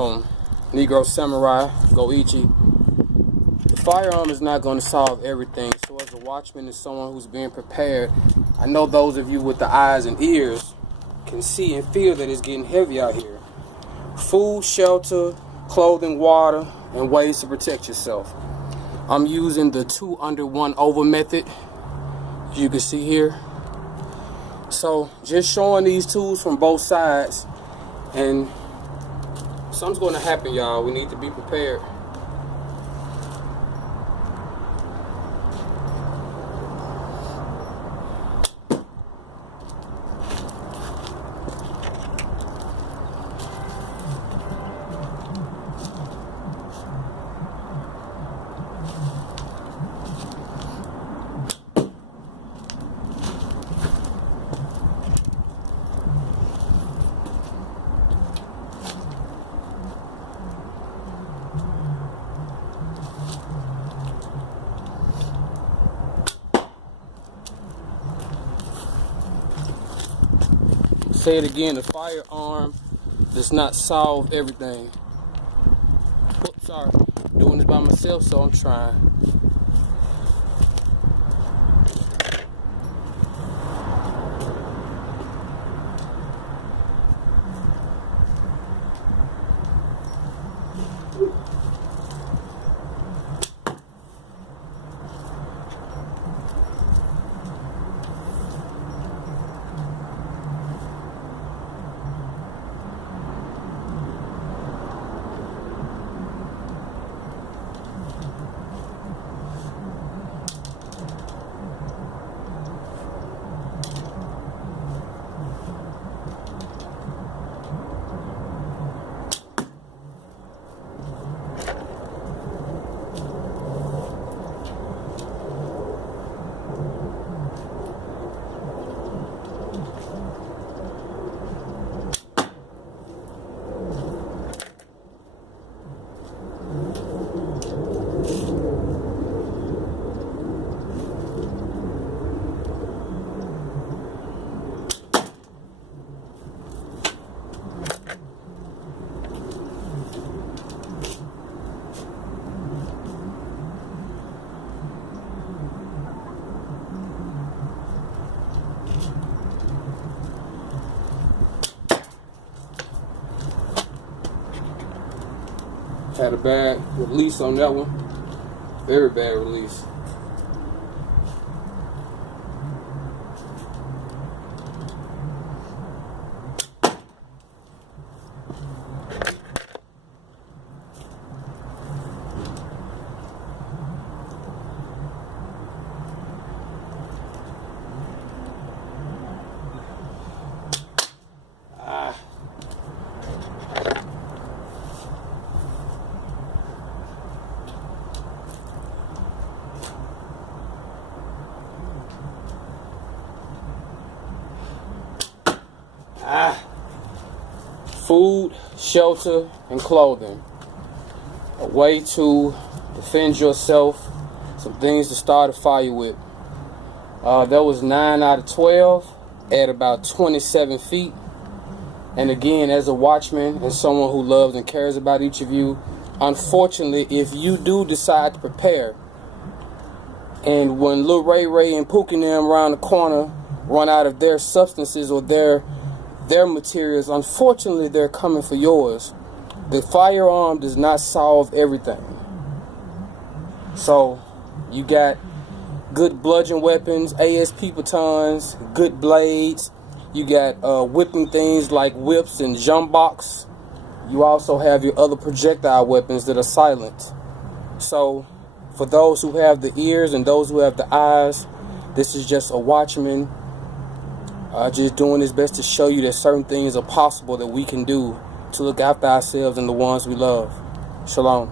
Negro Samurai, Goichi. The firearm is not going to solve everything. So as a watchman and someone who's being prepared, I know those of you with the eyes and ears can see and feel that it's getting heavy out here. Food, shelter, clothing, water, and ways to protect yourself. I'm using the 2 under 1 over method, as you can see here. So just showing these tools from both sides, and something's going to happen, y'all. We need to be prepared. Say it again, the firearm does not solve everything. Oops, sorry. I'm doing this by myself, so I'm trying. Had a bad release on that one. Very bad release. Food, shelter, and clothing. A way to defend yourself. Some things to start a fire with. That was 9 out of 12 at about 27 feet. And again, as a watchman and someone who loves and cares about each of you, unfortunately, if you do decide to prepare, and when Lil Ray and Pookie and them around the corner run out of their substances or their materials, unfortunately they're coming for yours. The firearm does not solve everything. So you got good bludgeon weapons, ASP batons, good blades. You got whipping things like whips and jump box. You also have your other projectile weapons that are silent. So for those who have the ears and those who have the eyes, this is just a watchman just doing his best to show you that certain things are possible that we can do to look after ourselves and the ones we love. Shalom.